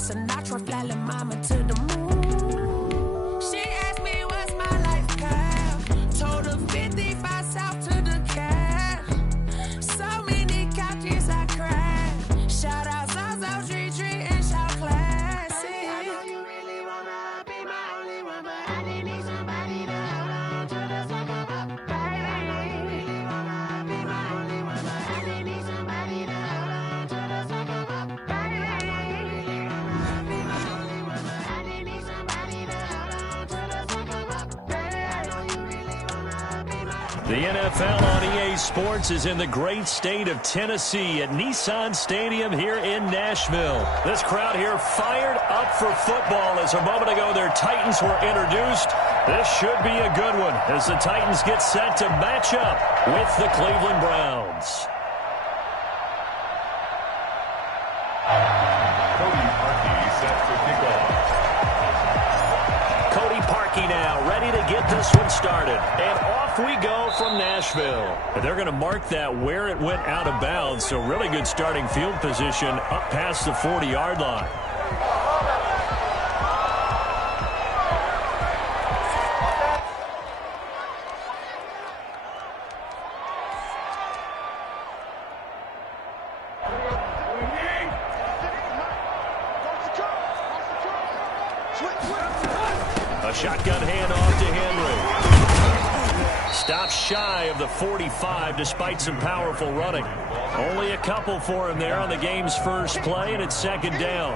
Sinatra, flying mama to the moon. She asked me what's my life path. Told her 55 south to the cab. So many couches I cried. Shout out Zazo, Tree Tree, and shout classic. I know you really wanna be my only one, but I didn't need somebody to hold on to the sucker up, baby. I know you really wanna be my only one, but I didn't need somebody to hold on to the sucker up, baby. I know you really wanna be my only one, but I didn't need somebody to hold on to the sucker up, baby. I know you really wanna be my. The NFL on EA Sports is in the great state of Tennessee at Nissan Stadium here in Nashville. This crowd here fired up for football as a moment ago their Titans were introduced. This should be a good one as the Titans get set to match up with the Cleveland Browns. Cody Parkey set for kickoff. Cody Parkey now ready to get this one started. And off we go from Nashville. And they're going to mark that where it went out of bounds. So really good starting field position up past the 40-yard line. A shotgun handoff to Henry. Stops shy of the 45 despite some powerful running. Only a couple for him there on the game's first play, and it's second down.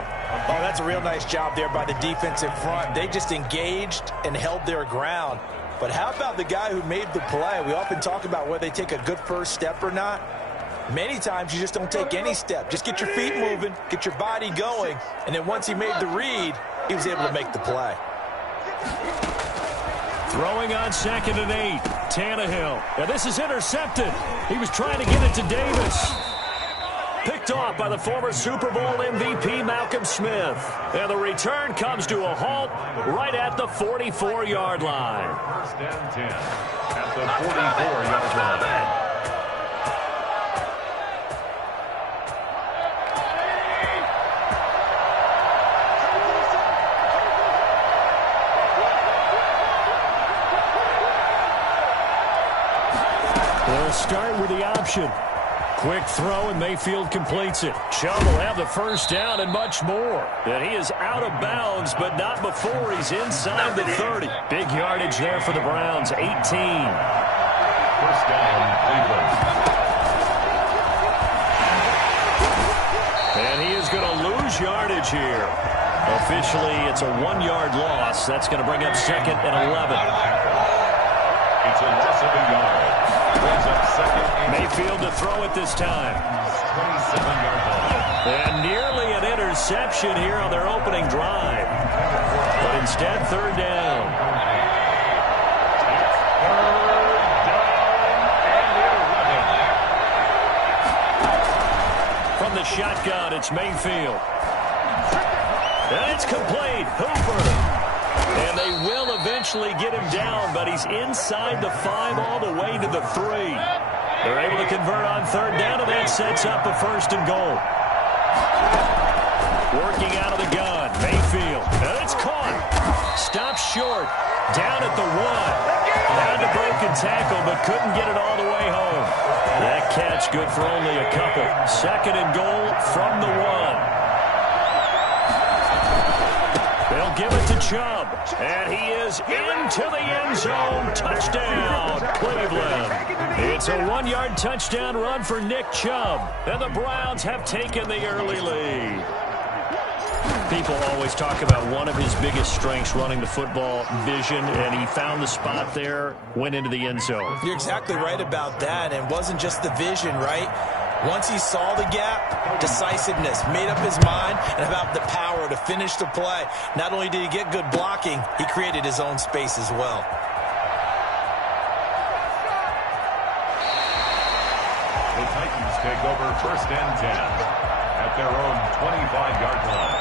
Oh, that's a real nice job there by the defensive front. They just engaged and held their ground. But how about the guy who made the play? We often talk about whether they take a good first step or not. Many times you just don't take any step. Just get your feet moving, get your body going, and then once he made the read, he was able to make the play. Throwing on 2nd and 8. Tannehill. And this is intercepted. He was trying to get it to Davis. Picked off by the former Super Bowl MVP Malcolm Smith. And the return comes to a halt right at the 44-yard line. First and 10 at the 44-yard line. They'll start with the option. Quick throw, and Mayfield completes it. Chubb will have the first down and much more. And he is out of bounds, but not before he's inside the 30. Big yardage there for the Browns, 18. First down, Cleveland. And he is going to lose yardage here. Officially, it's a 1-yard loss. That's going to bring up 2nd and 11. It's a loss of a yard. Brings up 2nd and Mayfield to throw it this time. 27-yard line. And nearly an interception here on their opening drive. But instead, 3rd down. From the shotgun, it's Mayfield. And it's complete. Hooper. And they will eventually get him down, but he's inside the 5 all the way to the 3. They're able to convert on 3rd down, and that sets up a 1st and goal. Working out of the gun, Mayfield. And it's caught. Stopped short. Down at the 1. Had a broken tackle, but couldn't get it all the way home. That catch good for only a couple. 2nd and goal from the 1. They'll give it to Chubb, and he is into the end zone. Touchdown, Cleveland. It's a 1-yard touchdown run for Nick Chubb, and the Browns have taken the early lead. People always talk about one of his biggest strengths running the football, vision, and he found the spot there, went into the end zone. You're exactly right about that, and it wasn't just the vision, right? Once he saw the gap, decisiveness, made up his mind, and about the power to finish the play. Not only did he get good blocking, he created his own space as well. The Titans take over 1st and 10 at their own 25-yard line.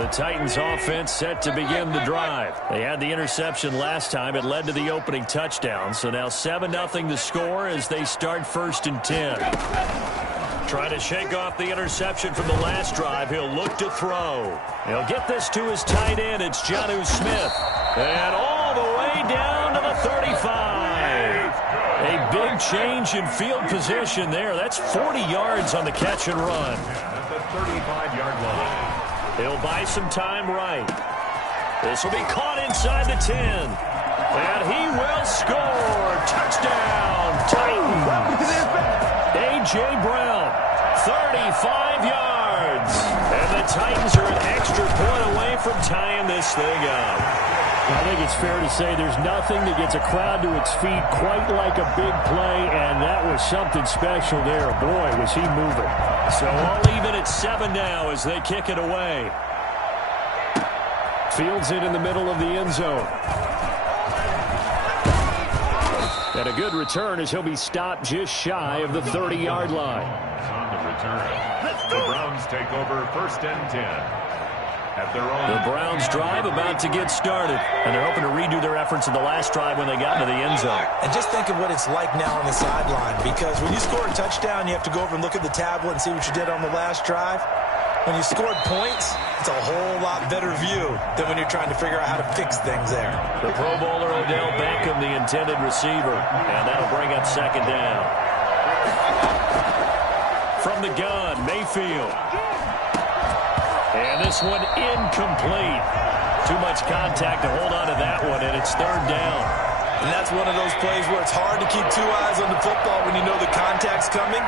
The Titans offense set to begin the drive. They had the interception last time. It led to the opening touchdown. So now 7-0 the score as they start 1st and 10. Trying to shake off the interception from the last drive. He'll look to throw. He'll get this to his tight end. It's Jonnu Smith. And all the way down to the 35. A big change in field position there. That's 40 yards on the catch and run. At the 35-yard line. He'll buy some time right. This will be caught inside the 10. And he will score. Touchdown, Titans. A.J. Brown, 35 yards. And the Titans are an extra point away from tying this thing up. I think it's fair to say there's nothing that gets a crowd to its feet quite like a big play, and that was something special there. Boy, was he moving. So all even at 7 now as they kick it away. Fields it in the middle of the end zone. And a good return as he'll be stopped just shy of the 30-yard line. On the return, the Browns take over 1st and 10. At their own. The Browns drive about to get started, and they're hoping to redo their efforts in the last drive when they got into the end zone. And just think of what it's like now on the sideline, because when you score a touchdown, you have to go over and look at the tablet and see what you did on the last drive. When you scored points, it's a whole lot better view than when you're trying to figure out how to fix things there. The Pro Bowler Odell Beckham, the intended receiver, and that'll bring up 2nd down. From the gun, Mayfield. And this one incomplete. Too much contact to hold on to that one, and it's 3rd down. And that's one of those plays where it's hard to keep 2 eyes on the football when you know the contact's coming,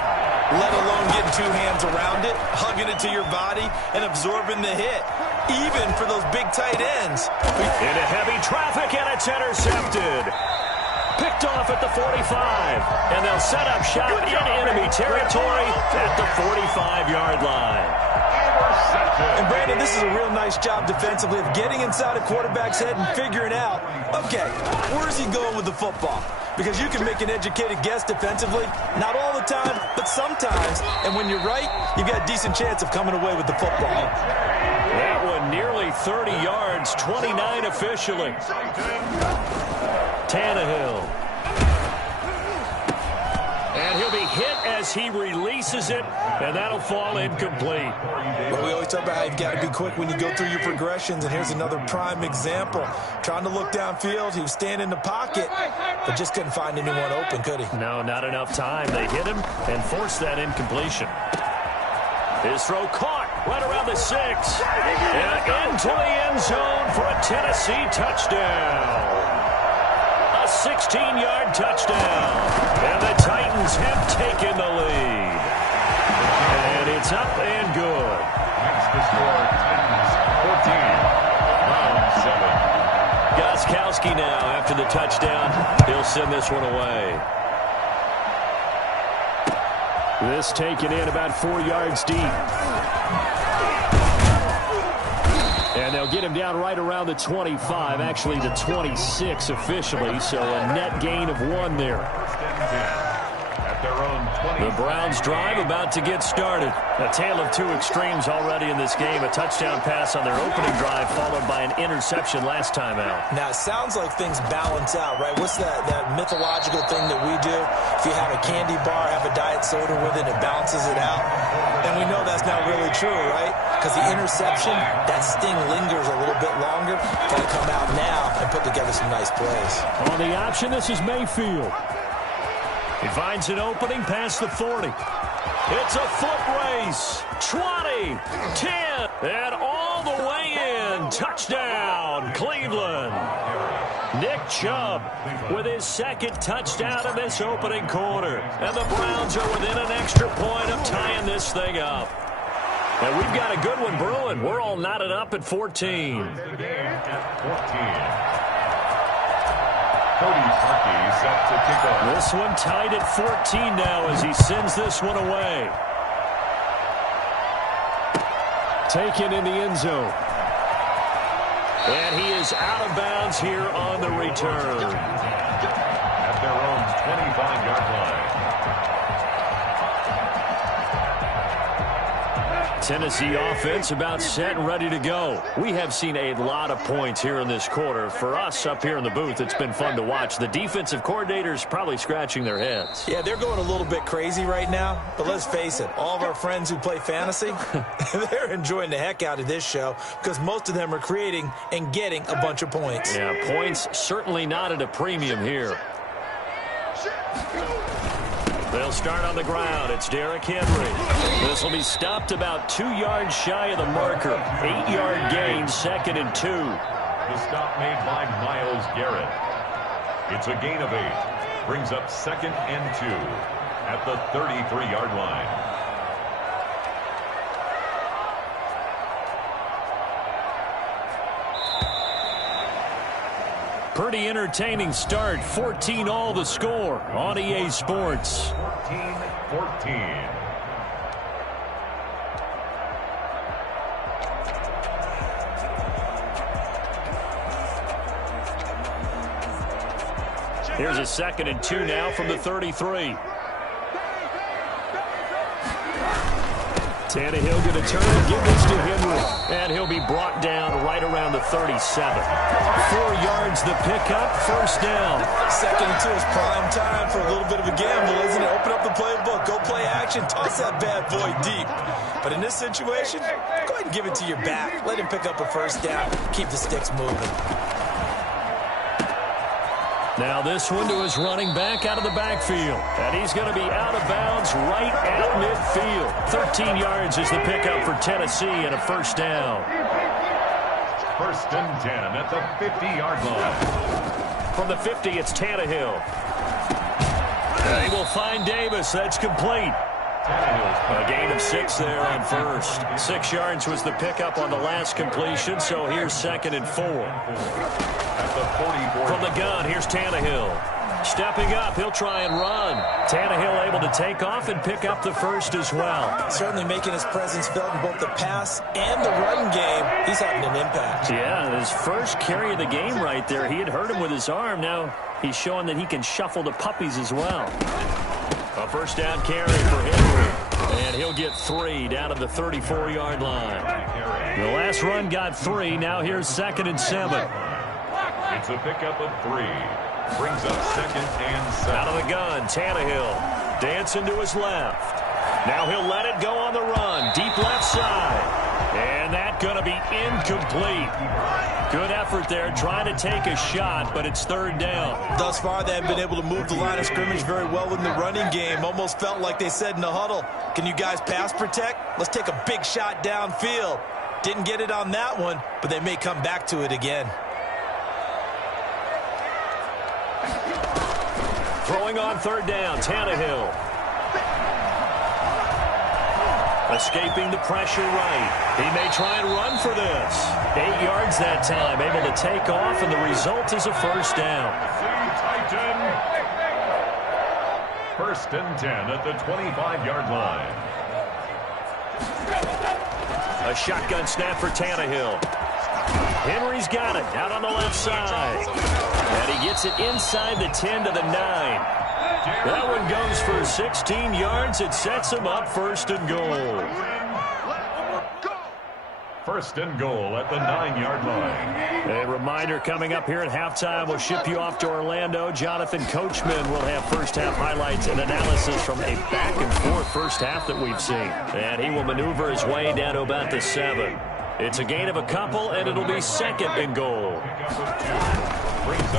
let alone getting 2 hands around it, hugging it to your body, and absorbing the hit, even for those big tight ends. Into heavy traffic, and it's intercepted. Picked off at the 45, and they'll set up shop in enemy territory at the 45-yard line. And Brandon, this is a real nice job defensively of getting inside a quarterback's head and figuring out, okay, where's he going with the football? Because you can make an educated guess defensively, not all the time, but sometimes. And when you're right, you've got a decent chance of coming away with the football. That one nearly 30 yards, 29 officially. Tannehill. And he'll be hit as he releases it, and that'll fall incomplete. Well, we always talk about how you've got to be quick when you go through your progressions, and here's another prime example. Trying to look downfield, he was standing in the pocket, but just couldn't find anyone open, could he? No, not enough time. They hit him and forced that incompletion. His throw caught right around the 6. And into the end zone for a Tennessee touchdown. A 16-yard touchdown. And the Titans have taken the lead. And it's up and good. Next to score, Titans 14, Browns 7. Gostkowski now after the touchdown. He'll send this one away. This taken in about 4 yards deep. And they'll get him down right around the 25, actually the 26 officially, so a net gain of 1 there. At their own 20. The Browns drive about to get started. A tale of 2 extremes already in this game. A touchdown pass on their opening drive followed by an interception last time out. Now, it sounds like things balance out, right? What's that mythological thing that we do? If you have a candy bar, have a diet soda with it, it balances it out. And we know that's not really true, right? Because the interception, that sting lingers a little bit longer. Got to come out now and put together some nice plays. On the option, this is Mayfield. He finds an opening past the 40. It's a foot race. 20, 10, and all the way in. Touchdown, Cleveland. Nick Chubb with his 2nd touchdown in this opening quarter. And the Browns are within an extra point of tying this thing up. And we've got a good one brewing. We're all knotted up at 14. Set to kick off. This one tied at 14 now as he sends this one away. Taken in the end zone. And he is out of bounds here on the return. At their own 25-yard line. Tennessee offense about set and ready to go. We have seen a lot of points here in this quarter. For us up here in the booth, it's been fun to watch. The defensive coordinators probably scratching their heads. Yeah, they're going a little bit crazy right now. But let's face it, all of our friends who play fantasy, they're enjoying the heck out of this show because most of them are creating and getting a bunch of points. Yeah, points certainly not at a premium here. They'll start on the ground. It's Derrick Henry. This will be stopped about 2 yards shy of the marker. 8-yard gain, 2nd and 2. The stop made by Myles Garrett. It's a gain of 8. Brings up 2nd and 2 at the 33-yard line. Pretty entertaining start. 14-all the score on EA Sports. 14-14. Here's a 2nd and 2 now from the 33. Tannehill going to turn and give this to Henry. And he'll be brought down right around the 37. 4 yards the pickup, 1st down. 2nd and 2 is prime time for a little bit of a gamble, isn't it? Open up the playbook, go play action, toss that bad boy deep. But in this situation, go ahead and give it to your back. Let him pick up a 1st down. Keep the sticks moving. Now this one to his running back out of the backfield. And he's going to be out of bounds right at midfield. 13 yards is the pickup for Tennessee and a 1st down. 1st and 10 at the 50-yard line. From the 50, it's Tannehill. And he will find Davis. That's complete. A gain of 6 there on 1st. 6 yards was the pickup on the last completion, so here's 2nd and 4. At the 44. From the gun, here's Tannehill. Stepping up, he'll try and run. Tannehill able to take off and pick up the 1st as well. Certainly making his presence felt in both the pass and the run game. He's having an impact. Yeah, his first carry of the game right there. He had hurt him with his arm. Now he's showing that he can shuffle the puppies as well. A 1st down carry for Henry. And he'll get 3 down at the 34-yard line. The last run got 3. Now here's 2nd and 7. It's a pickup of 3. Brings up 2nd and 7. Out of the gun, Tannehill dancing to his left. Now he'll let it go on the run. Deep left side. And that's going to be incomplete. Good effort there trying to take a shot, but it's 3rd down. Thus far, they have been able to move the line of scrimmage very well in the running game. Almost felt like they said in the huddle, can you guys pass protect? Let's take a big shot downfield. Didn't get it on that one, but they may come back to it again. Throwing on 3rd down, Tannehill. Escaping the pressure right. He may try and run for this. 8 yards that time, able to take off, and the result is a 1st down. Titan. 1st and 10 at the 25-yard line. A shotgun snap for Tannehill. Henry's got it out on the left side. And he gets it inside the 10 to the 9. That one goes for 16 yards. It sets him up 1st and goal. 1st and goal at the 9-yard line. A reminder coming up here at halftime. We'll ship you off to Orlando. Jonathan Coachman will have 1st half highlights and analysis from a back-and-forth 1st half that we've seen. And he will maneuver his way down to about the 7. It's a gain of a couple, and it'll be 2nd and goal.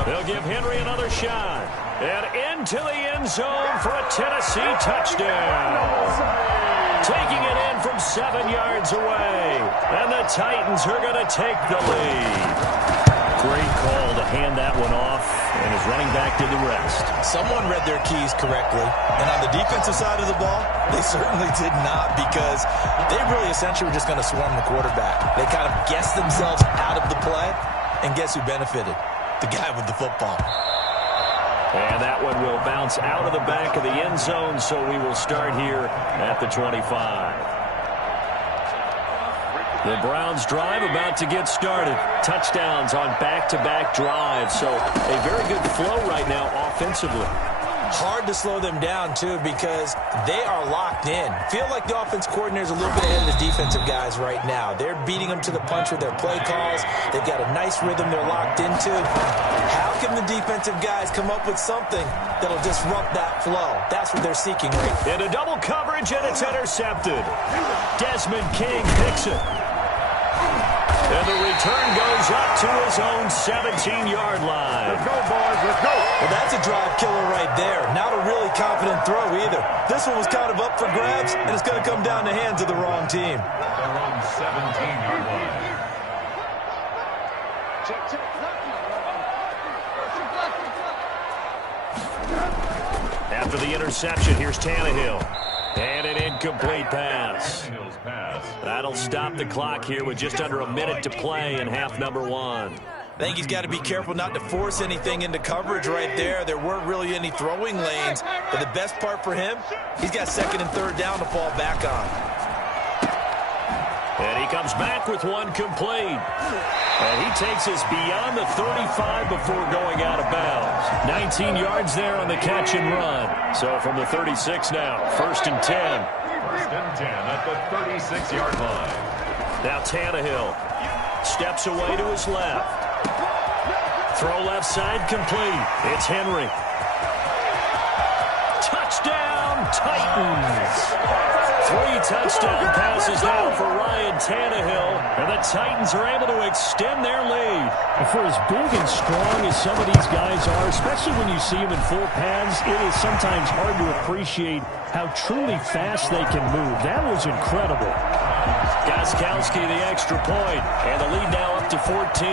They'll give Henry another shot. And into the end zone for a Tennessee touchdown. Taking it in from 7 yards away. And the Titans are going to take the lead. Great call to hand that one off, and his running back did the rest. Someone read their keys correctly, and on the defensive side of the ball, they certainly did not, because they really essentially were just going to swarm the quarterback. They kind of guessed themselves out of the play, and guess who benefited? The guy with the football. And that one will bounce out of the back of the end zone, so we will start here at the 25. The Browns drive about to get started. Touchdowns on back-to-back drives, so a very good flow right now offensively. Hard to slow them down, too, because they are locked in. Feel like the offense coordinator is a little bit ahead of the defensive guys right now. They're beating them to the punch with their play calls. They've got a nice rhythm they're locked into. How can the defensive guys come up with something that'll disrupt that flow? That's what they're seeking right now. Into double coverage, and it's intercepted. Desmond King picks it. And the return goes up to his own 17-yard line. Let's go, boys. Let's go. Well, that's a drive killer right there. Not a really confident throw either. This one was kind of up for grabs, and it's going to come down the hands of the wrong team. Their own 17-yard line. After the interception, here's Tannehill. And an incomplete pass. That'll stop the clock here with just under a minute to play in half number 1. I think he's got to be careful not to force anything into coverage right there. There weren't really any throwing lanes. But the best part for him, he's got second and third down to fall back on. And he comes back with one complete. And he takes us beyond the 35 before going out of bounds. 19 yards there on the catch and run. So from the 36 now, first and 10. First and 10 at the 36-yard line. Now Tannehill steps away to his left. Throw left side complete. It's Henry. Touchdown, Titans. 3 touchdown passes now for Ryan Tannehill, and the Titans are able to extend their lead. And for as big and strong as some of these guys are, especially when you see them in full pads, it is sometimes hard to appreciate how truly fast they can move. That was incredible. Gostkowski the extra point, and the lead now up to 14.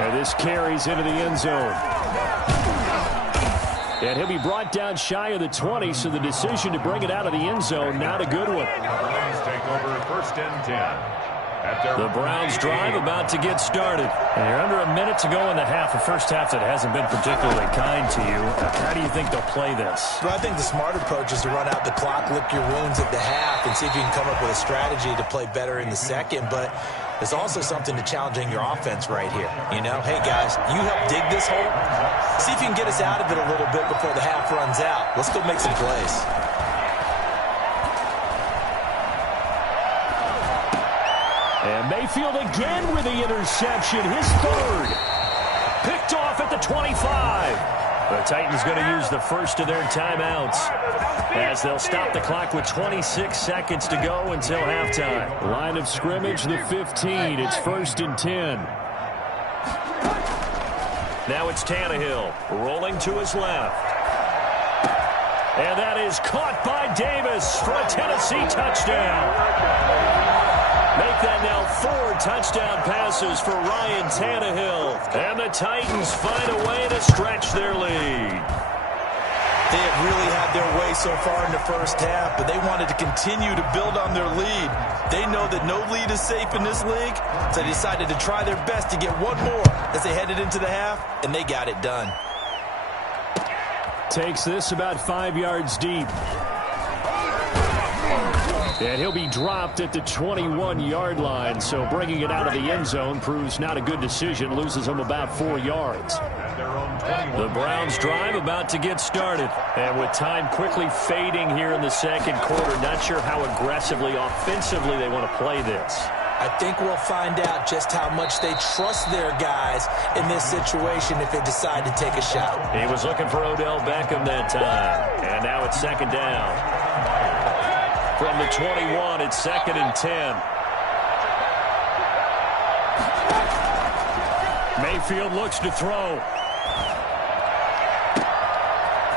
And this carries into the end zone. And he'll be brought down shy of the 20, so the decision to bring it out of the end zone, not a good one. Browns take over first and 10. At their The Browns drive about to get started. And you're under a minute to go in the half, a first half that hasn't been particularly kind to you. How do you think they'll play this? Well, I think the smart approach is to run out the clock, lick your wounds at the half, and see if you can come up with a strategy to play better in the second. But there's also something to challenging your offense right here. You know, hey, guys, you help dig this hole. See if you can get us out of it a little bit before the half runs out. Let's go make some plays. And Mayfield again with the interception, his third. Picked off at the 25. The Titans going to use the first of their timeouts as they'll stop the clock with 26 seconds to go until halftime. Line of scrimmage, the 15. It's first and 10. Now it's Tannehill rolling to his left. And that is caught by Davis for a Tennessee touchdown. Make that now 4 touchdown passes for Ryan Tannehill. And the Titans find a way to stretch their lead. They have really had their way so far in the first half, but they wanted to continue to build on their lead. They know that no lead is safe in this league, so they decided to try their best to get one more as they headed into the half, and they got it done. Takes this about 5 yards deep. And he'll be dropped at the 21-yard line, so bringing it out of the end zone proves not a good decision, loses him about 4 yards. The Browns drive about to get started. And with time quickly fading here in the second quarter, not sure how aggressively, offensively they want to play this. I think we'll find out just how much they trust their guys in this situation if they decide to take a shot. He was looking for Odell Beckham that time. And now it's second down. From the 21, it's second and 10. Mayfield looks to throw.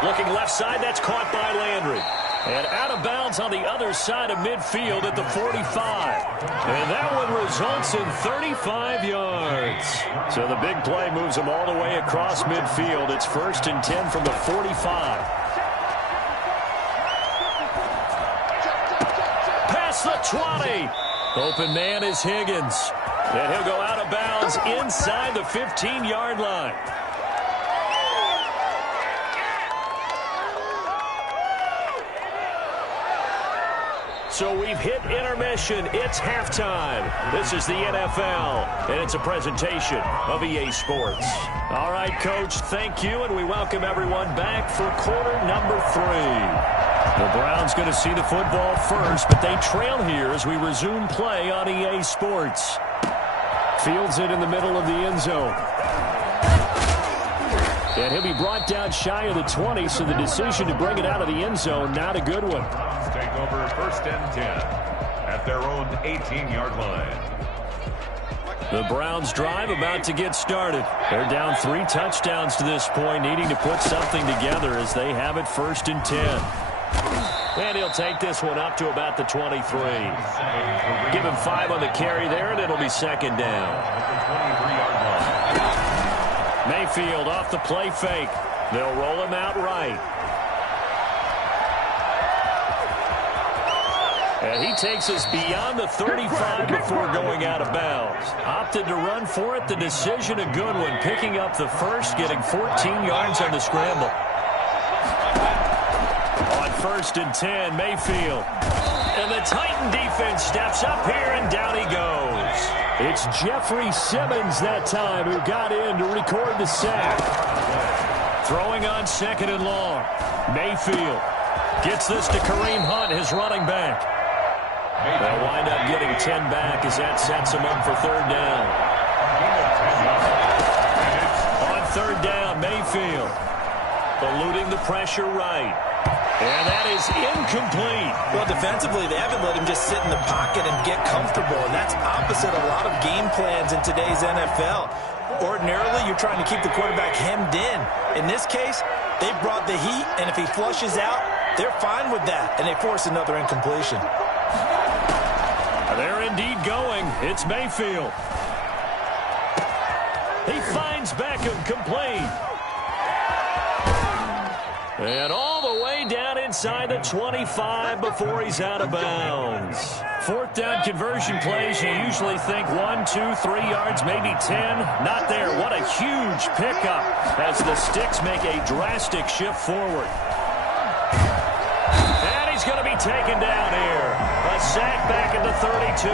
Looking left side, that's caught by Landry. And out of bounds on the other side of midfield at the 45. And that one results in 35 yards. So the big play moves them all the way across midfield. It's first and 10 from the 45. The 20. Open man is Higgins. And he'll go out of bounds inside the 15-yard line. So we've hit intermission. It's halftime. This is the NFL, and it's a presentation of EA Sports. All right, Coach, thank you, and we welcome everyone back for quarter number 3. The Browns going to see the football first, but they trail here as we resume play on EA Sports. Fields it in the middle of the end zone. And he'll be brought down shy of the 20, so the decision to bring it out of the end zone, not a good one. Take over first and 10 at their own 18-yard line. The Browns drive about to get started. They're down 3 touchdowns to this point, needing to put something together as they have it first and 10. And he'll take this one up to about the 23. Give him 5 on the carry there, and it'll be second down. Mayfield off the play fake. They'll roll him out right. And he takes us beyond the 35 before going out of bounds. Opted to run for it. The decision a good one. Picking up the first, getting 14 yards on the scramble. On first and 10, Mayfield. And the Titan defense steps up here, and down he goes. It's Jeffrey Simmons that time who got in to record the sack. Throwing on second and long. Mayfield gets this to Kareem Hunt, his running back. They'll wind up getting 10 back as that sets them up for third down. On third down, Mayfield eluding the pressure right. And that is incomplete. Well, defensively, they haven't let him just sit in the pocket and get comfortable, and that's opposite a lot of game plans in today's NFL. Ordinarily, you're trying to keep the quarterback hemmed in. In this case, they brought the heat, and if he flushes out, they're fine with that, and they force another incompletion. They're indeed going. It's Mayfield. He finds Beckham complete. And all the way down inside the 25 before he's out of bounds. Fourth down conversion plays, you usually think 1, 2, 3 yards, maybe 10. Not there. What a huge pickup as the sticks make a drastic shift forward. And he's going to be taken down here. A sack back at the 32.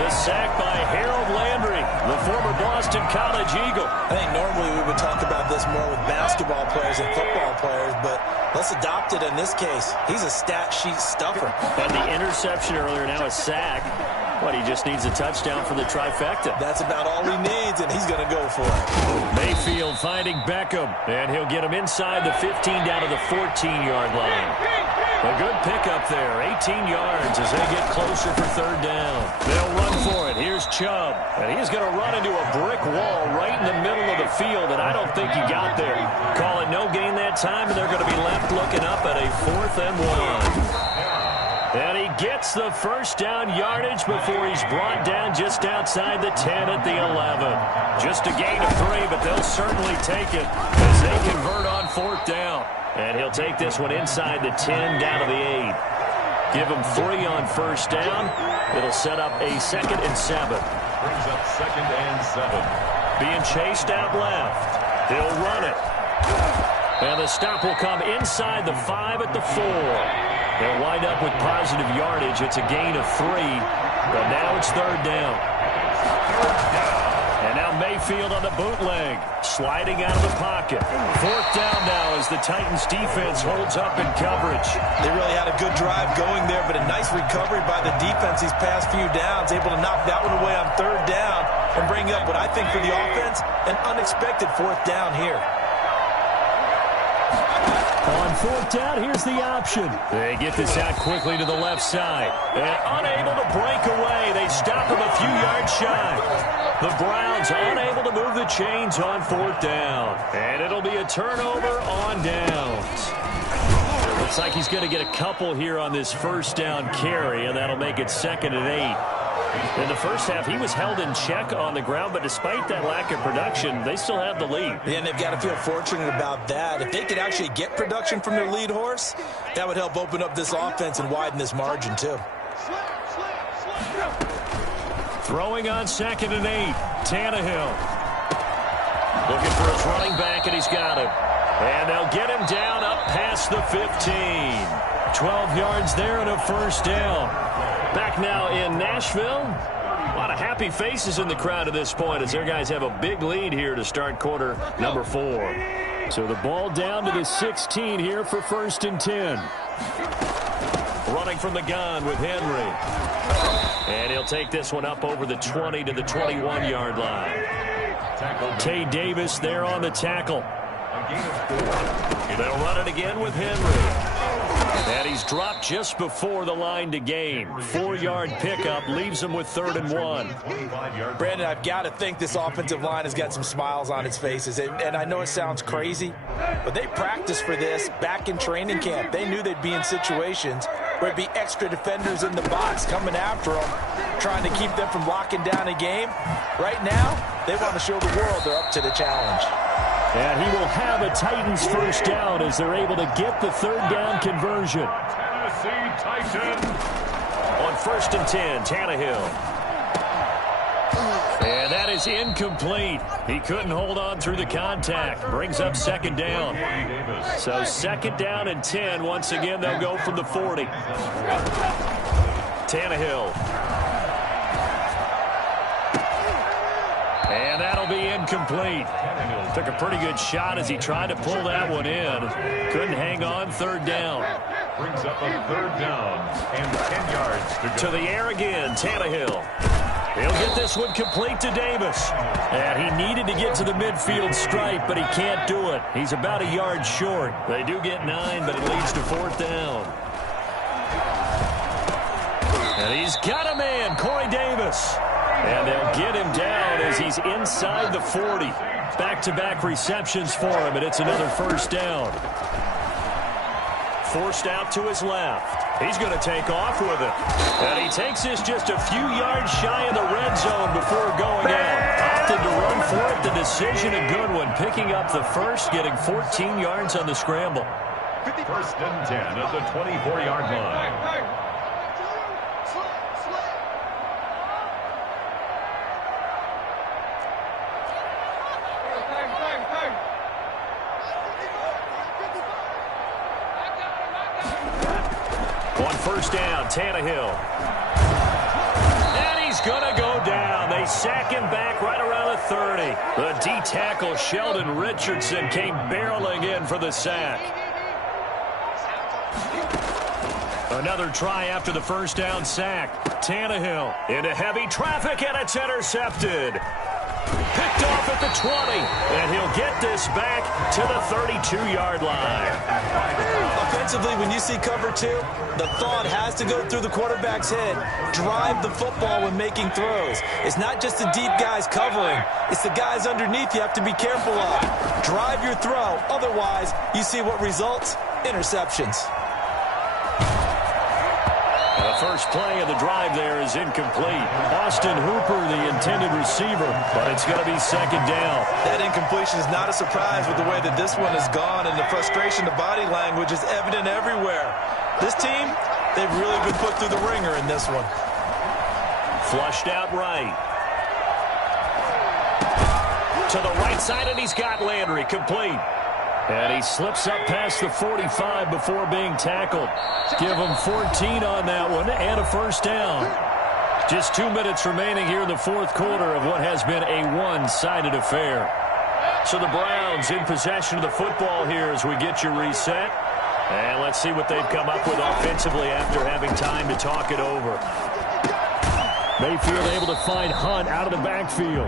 The sack by Harold Landry, the former Boston College Eagle. I think normally we would talk about this more with basketball players and football players, but let's adopt it in this case. He's a stat sheet stuffer. And the interception earlier, now a sack. What, he just needs a touchdown for the trifecta. That's about all he needs, and he's going to go for it. Mayfield finding Beckham, and he'll get him inside the 15 down to the 14-yard line. A good pickup there, 18 yards as they get closer for third down. They'll run for it. Here's Chubb, and he's going to run into a brick wall right in the middle of the field, and I don't think he got there. Call it no gain that time, and they're going to be left looking up at a 4th and 1. And he gets the first down yardage before he's brought down just outside the 10 at the 11. Just a gain of 3, but they'll certainly take it as they convert on 4th down. And he'll take this one inside the 10 down to the 8. Give him 3 on first down. It'll set up a 2nd and 7. Brings up 2nd and 7. Being chased out left. They'll run it. And the stop will come inside the 5 at the 4. They'll wind up with positive yardage. It's a gain of 3. But now it's third down. And now Mayfield on the bootleg. Sliding out of the pocket. 4th down now as the Titans defense holds up in coverage. They really had a good drive going there, but a nice recovery by the defense these past few downs. Able to knock that one away on third down and bring up what I think for the offense, an unexpected 4th down here. On 4th down, here's the option. They get this out quickly to the left side. And unable to break away. They stop him a few yards shy. The Browns unable to move the chains on 4th down. And it'll be a turnover on downs. Looks like he's going to get a couple here on this first down carry, and that'll make it 2nd and 8. In the first half, he was held in check on the ground, but despite that lack of production, they still have the lead. Yeah, and they've got to feel fortunate about that. If they could actually get production from their lead horse, that would help open up this offense and widen this margin, too. Throwing on 2nd and 8, Tannehill. Looking for his running back, and he's got him. And they'll get him down up past the 15. 12 yards there and a first down. Back now in Nashville. A lot of happy faces in the crowd at this point as their guys have a big lead here to start quarter number 4. So the ball down to the 16 here for 1st and 10. Running from the gun with Henry. And he'll take this one up over the 20 to the 21-yard line. Tay Davis there on the tackle. They'll run it again with Henry. And he's dropped just before the line to gain. 4-yard pickup leaves him with 3rd and 1. Brandon, I've got to think this offensive line has got some smiles on its faces. And I know it sounds crazy, but they practiced for this back in training camp. They knew they'd be in situations where it'd be extra defenders in the box coming after them, trying to keep them from locking down a game. Right now, they want to show the world they're up to the challenge. And he will have a Titans first down as they're able to get the 3rd down conversion. Tennessee Titans. On 1st and 10, Tannehill. And that is incomplete. He couldn't hold on through the contact. Brings up 2nd down. So 2nd down and 10. Once again, they'll go from the 40. Tannehill. And that'll be incomplete. Took a pretty good shot as he tried to pull that one in. Couldn't hang on. 3rd down. Brings up a 3rd down and 10 yards to go. To the air again, Tannehill. He'll get this one complete to Davis. And he needed to get to the midfield stripe, but he can't do it. He's about a yard short. They do get 9, but it leads to 4th down. And he's got a man, Corey Davis. And they'll get him down as he's inside the 40. Back-to-back receptions for him, and it's another 1st down. Forced out to his left. He's going to take off with it. And he takes this just a few yards shy of the red zone before going out. Opted to run for it. The decision, a good one. Picking up the first, getting 14 yards on the scramble. 1st and 10 at the 24-yard line. On 1st down, Tannehill. And he's going to go down. They sack him back right around the 30. The D-tackle, Sheldon Richardson, came barreling in for the sack. Another try after the 1st down sack. Tannehill into heavy traffic, and it's intercepted. Picked off at the 20, and he'll get this back to the 32-yard line. Offensively, when you see cover 2, the thought has to go through the quarterback's head. Drive the football when making throws. It's not just the deep guys covering. It's the guys underneath you have to be careful of. Drive your throw. Otherwise, you see what results? Interceptions. The first play of the drive there is incomplete. Austin Hooper, the intended receiver, but it's going to be 2nd down. That incompletion is not a surprise with the way that this one has gone, and the frustration, the body language is evident everywhere. This team, they've really been put through the ringer in this one. Flushed out right. To the right side, and he's got Landry complete. And he slips up past the 45 before being tackled. Give him 14 on that one and a 1st down. Just 2 minutes remaining here in the 4th quarter of what has been a one-sided affair. So the Browns in possession of the football here as we get you reset. And let's see what they've come up with offensively after having time to talk it over. Mayfield able to find Hunt out of the backfield.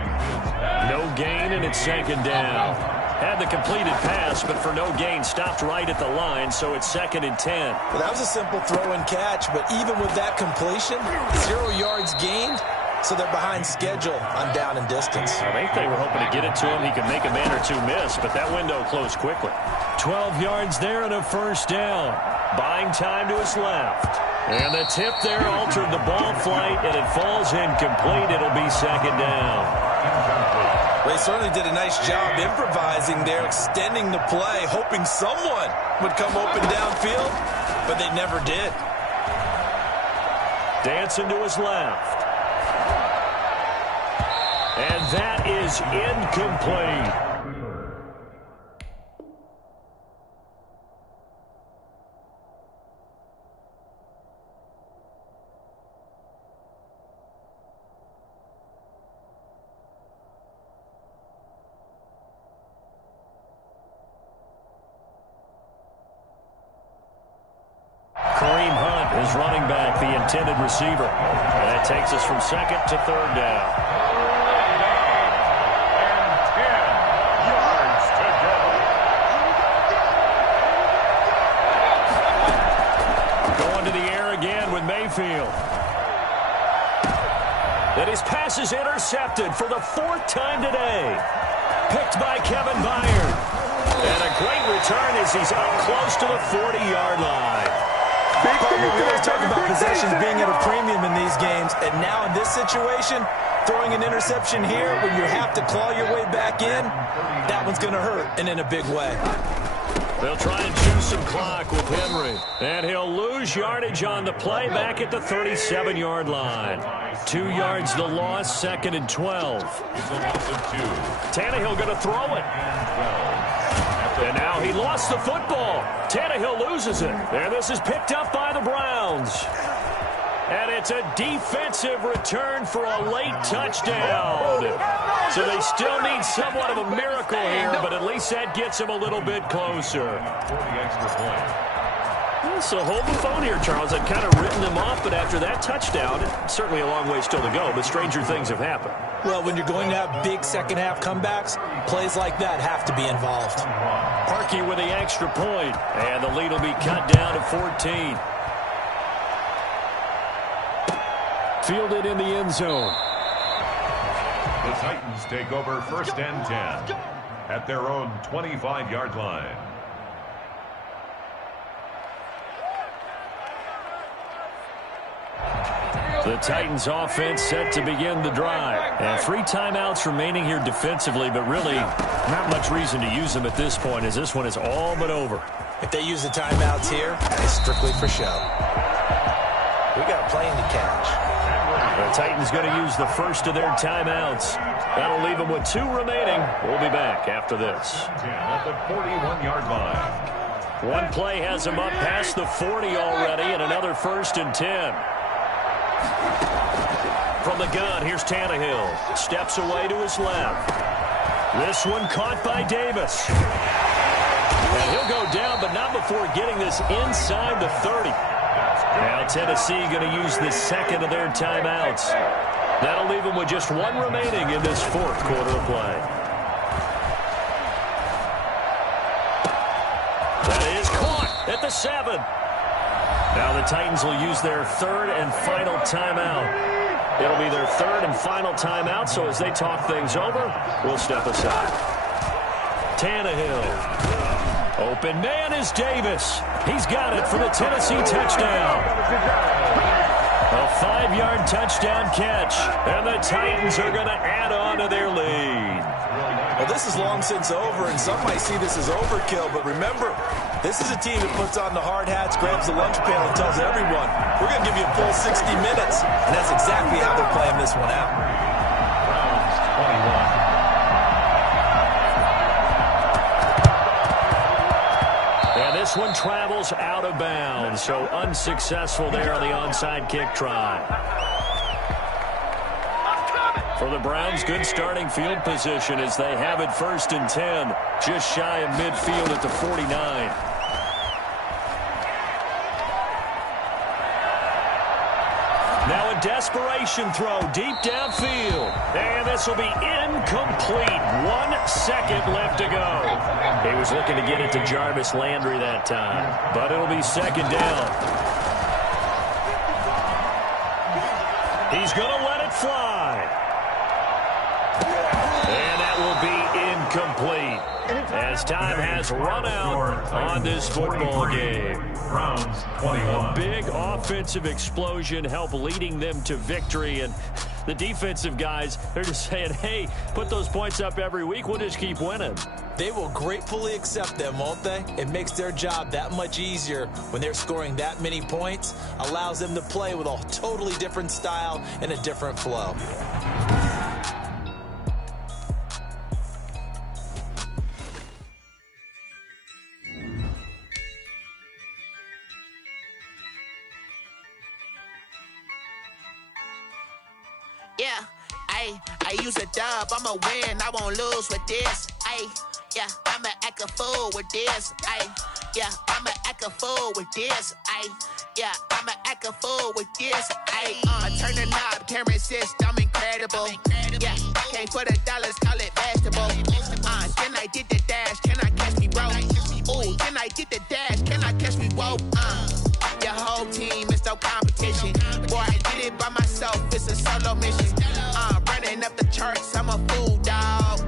No gain, and it's 2nd down. Had the completed pass, but for no gain, stopped right at the line, so it's 2nd and 10. Well, that was a simple throw and catch, but even with that completion, 0 yards gained, so they're behind schedule on down and distance. I think they were hoping to get it to him. He could make a man or two miss, but that window closed quickly. 12 yards there and a 1st down. Buying time to his left. And the tip there altered the ball flight, and it falls incomplete. It'll be 2nd down. They certainly did a nice job improvising there, extending the play, hoping someone would come open downfield, but they never did. Dancing to his left. And that is incomplete. Kareem Hunt, his running back, the intended receiver. And that takes us from second to third down. And 10 yards to go. Going to the air again with Mayfield. And his pass is intercepted for the fourth time today. Picked by Kevin Byard. And a great return as he's up close to the 40-yard line. We always talk about possessions being at a premium in these games, and now in this situation, throwing an interception here when you have to claw your way back in, that one's going to hurt, and in a big way. They'll try and choose some clock with Henry. And he'll lose yardage on the play back at the 37-yard line. 2 yards the loss, second and 12. It's a loss of 2. Tannehill going to throw it. And now he lost the football. Tannehill loses it. And this is picked up by the Browns. And it's a defensive return for a late touchdown. So they still need somewhat of a miracle here, but at least that gets them a little bit closer. For the extra point. So hold the phone here, Charles. I'd kind of written them off, but after that touchdown, it's certainly a long way still to go, but stranger things have happened. Well, when you're going to have big second-half comebacks, plays like that have to be involved. Parkey with the extra point, and the lead will be cut down to 14. Fielded in the end zone. The Titans take over first and 10 at their own 25-yard line. The Titans offense set to begin the drive. And 3 timeouts remaining here defensively, but really not much reason to use them at this point as this one is all but over. If they use the timeouts here, it's strictly for show. We got a plane to catch. The Titans going to use the first of their timeouts. That'll leave them with 2 remaining. We'll be back after this. At the 41-yard line. One play has them up past the 40 already, and another first and 10. From the gun, here's Tannehill. Steps away to his left. This one caught by Davis. And he'll go down, but not before getting this inside the 30. Now Tennessee going to use the second of their timeouts. That'll leave them with just 1 remaining in this fourth quarter of play. That is caught at the 7. Now the Titans will use their third and final timeout. It'll be their third and final timeout, so as they talk things over, we'll step aside. Tannehill. Open man is Davis. He's got it for the Tennessee touchdown. A 5-yard touchdown catch, and the Titans are going to add on to their lead. Well, this is long since over, and some might see this as overkill, but remember, this is a team that puts on the hard hats, grabs the lunch pail, and tells everyone, we're going to give you a full 60 minutes, and that's exactly how they're playing this one out. Browns 21. And this one travels out of bounds, so unsuccessful there on the onside kick try. For the Browns, good starting field position as they have it first and 10, just shy of midfield at the 49. Now a desperation throw deep downfield. And this will be incomplete. 1 second left to go. He was looking to get it to Jarvis Landry that time, but it'll be second down. He's going to let it fly. And that will be incomplete as time has run out on this football game. Browns 21. Big offensive explosion helped leading them to victory, and the defensive guys, they're just saying, hey, put those points up every week, we'll just keep winning. They will gratefully accept them, won't they? It makes their job that much easier when they're scoring that many points, allows them to play with a totally different style and a different flow. Yeah, I use a dub, I'ma win, I won't lose with this. Yeah, I'ma act a fool with this. Yeah, I'ma act a fool with this. yeah, I'ma act a fool with this. I turn the knob, can't resist, I'm incredible. Yeah, came for the dollars, call it vegetable. Can I get the dash? Can I catch me, bro? Ooh, can I get the dash? Can I catch me, whoa? Your whole team is no competition. Boy, I did it by myself, it's a solo mission. Running up the charts, I'm a fool, dog.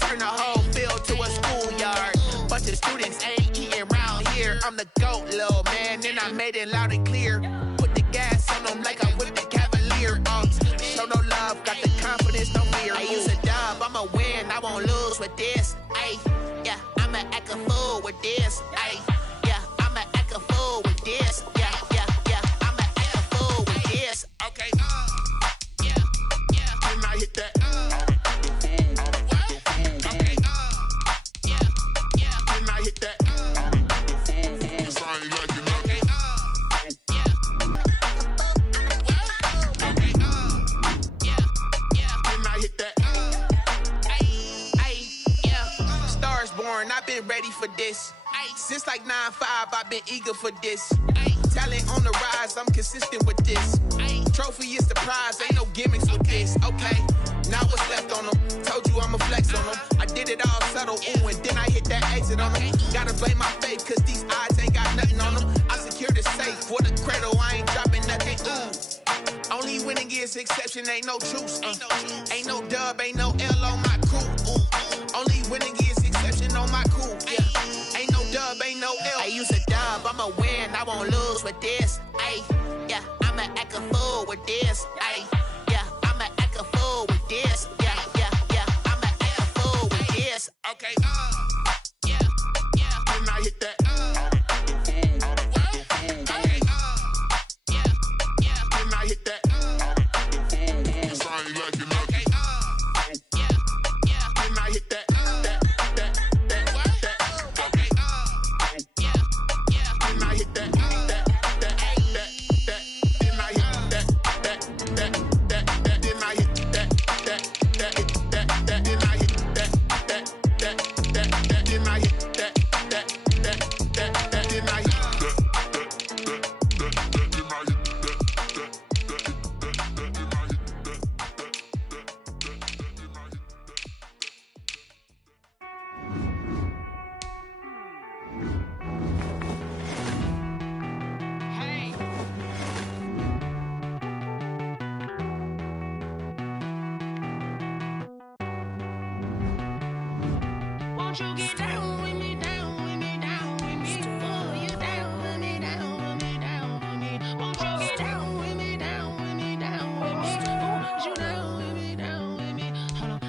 Turn the whole field to a schoolyard. Bunch of students ain't eating round here. I'm the GOAT, little man, and I made it loud and clear. Put the gas on them like I'm with the Cavalier. Show no love, got the confidence, no fear. I use a dub, I'ma win, I won't lose with this. Yeah, I'ma act a fool with this. Yeah, I'ma act a fool with this. Yeah, I'ma act a fool with this. Okay, yeah, can I hit that? Okay, yeah, can I hit that? I've been ready for this. Since like 9-5, I've been eager for this. Talent on the rise, I'm consistent with this. Trophy is the prize, ain't no gimmicks with this. Okay, now what's left on them? Told you I'ma flex on them. I did it all subtle, ooh, and then I hit that exit on them. Gotta blame my faith, cause these odds ain't got nothing on them. I secure the safe for the cradle, I ain't dropping nothing, ooh. Only winning is exception, ain't no truce. Ain't no dub, ain't no L on my crew. Only winning is exception on my crew. Yeah, ain't no dub, ain't no L. I use a dub, I'ma win, I won't lose with this. Yeah, I'ma act a fool with this. Yeah, I'ma act a fool with this. Yeah, I'ma act a fool with this. Okay, yeah, can I hit that? Okay, yeah, can I hit that? Won't you get down with me, down with me, down with me? Oh, you down with me, down with me, down with me. Won't you get down with me, down with me, down with me? Oh, you down with me, down with me? Hold on.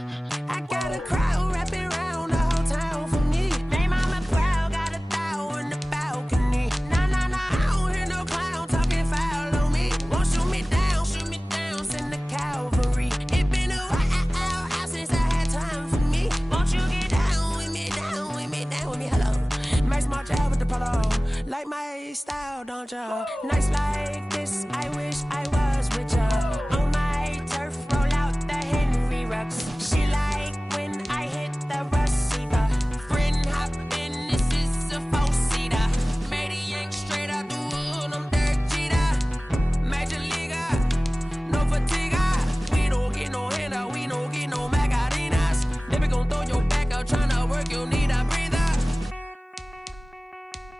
I got a crowd wrapping around the whole town for me. They mama proud, got a thou on the balcony. Nah, I don't hear no clown talking foul on me. Won't shoot me down, send the cavalry. It been a while since I had time for me. Won't you get down with me, down with me, down with me? Hello. Max March out with the polo. Like my style, don't ya? Nights like this, I wish I was with ya. On my turf, roll out the Henry Rux. She like when I hit the receiver. Friend hop in, this is a four-seater. Made a yank straight out the wood, I'm Derek Jeter. Major leaguer, no fatigue. We don't get no handout, we don't get no Macarinas. Never gon' throw your back out, tryna work, you need a breather.